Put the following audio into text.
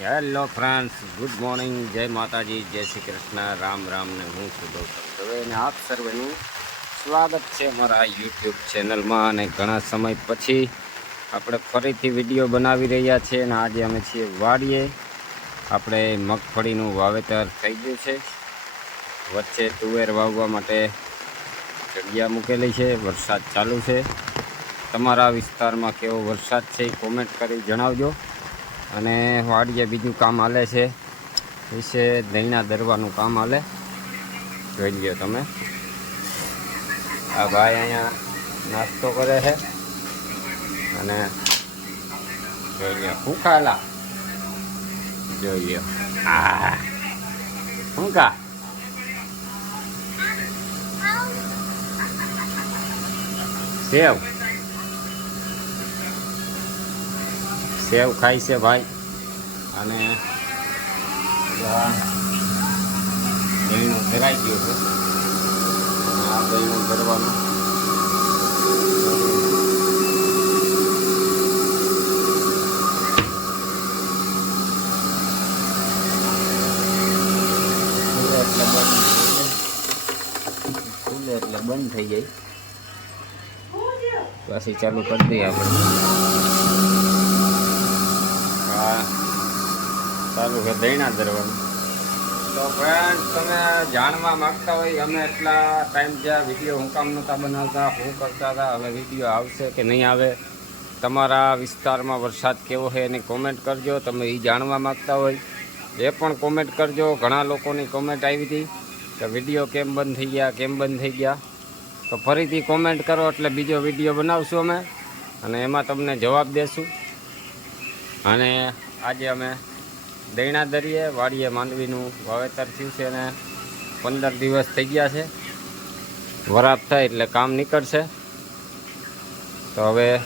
Hello France good morning, જય માતાજી, જય શ્રી કૃષ્ણ, રામ રામ ને હું છું ગૌતમ. દવે અને આપ સર્વેનું સ્વાગત છે અમારા યુટ્યુબ ચેનલમાં અને ઘણા સમય પછી આપણે ફરીથી વીડિયો બનાવી રહ્યા છીએ અને આજે અમે છીએ વાડીએ. આપણે મગફળીનું વાવેતર થઈ ગયું છે. વચ્ચે તુવેર વાવવા માટે જગ્યા મૂકેલી છે, વરસાદ ચાલુ છે. તમારા વિસ્તારમાં કેવો વરસાદ છે એ કોમેન્ટ કરી જણાવજો. અને વાડીએ બીજું કામ હાલે છે. વિશે દહીંના દરવાનું કામ હાલે. જોઈ લ્યો તમે. આ ભાઈ અહીંયા નાસ્તો કરે છે. અને જોઈ લ્યો શું ખાલા જોઈ લ્યો. આ શું કા સેવ. સેવ ખાય છે ભાઈ. અને દહીંનું ફેરાઈ ગયું છે. આ દહીંનું ભરવાનું. એટલે બંધ થઈ જાય. પછી ચાલુ કરી દઈએ આપણે હા સારું છે દૈણા ધરવાનું તો ફ્રેન્ડ તમે જાણવા માગતા હોય, અમે એટલા ટાઈમ જ્યાં વીડિયો હું કામ નહોતા બનાવતા, હું કરતા હતા હવે વીડિયો આવશે કે નહીં આવે, તમારા વિસ્તારમાં વરસાદ કેવો છે એની કોમેન્ટ કરજો, તમે એ જાણવા માગતા હોય. એ પણ કોમેન્ટ કરજો, ઘણા લોકોની કોમેન્ટ આવી હતી, કે વીડિયો કેમ બંધ થઈ ગયા, કેમ બંધ થઈ ગયા. તો ફરીથી કોમેન્ટ કરો, એટલે બીજો વીડિયો બનાવશું અમે, અને એમાં તમને જવાબ દેશું. અને આજે અમે દૈણા દરિયે વાડીએ માંડવીનું વાવેતર થયું છે અને પંદર દિવસ થઈ ગયા છે. વરાપ થાય એટલે કામ નીકળશે. તો હવે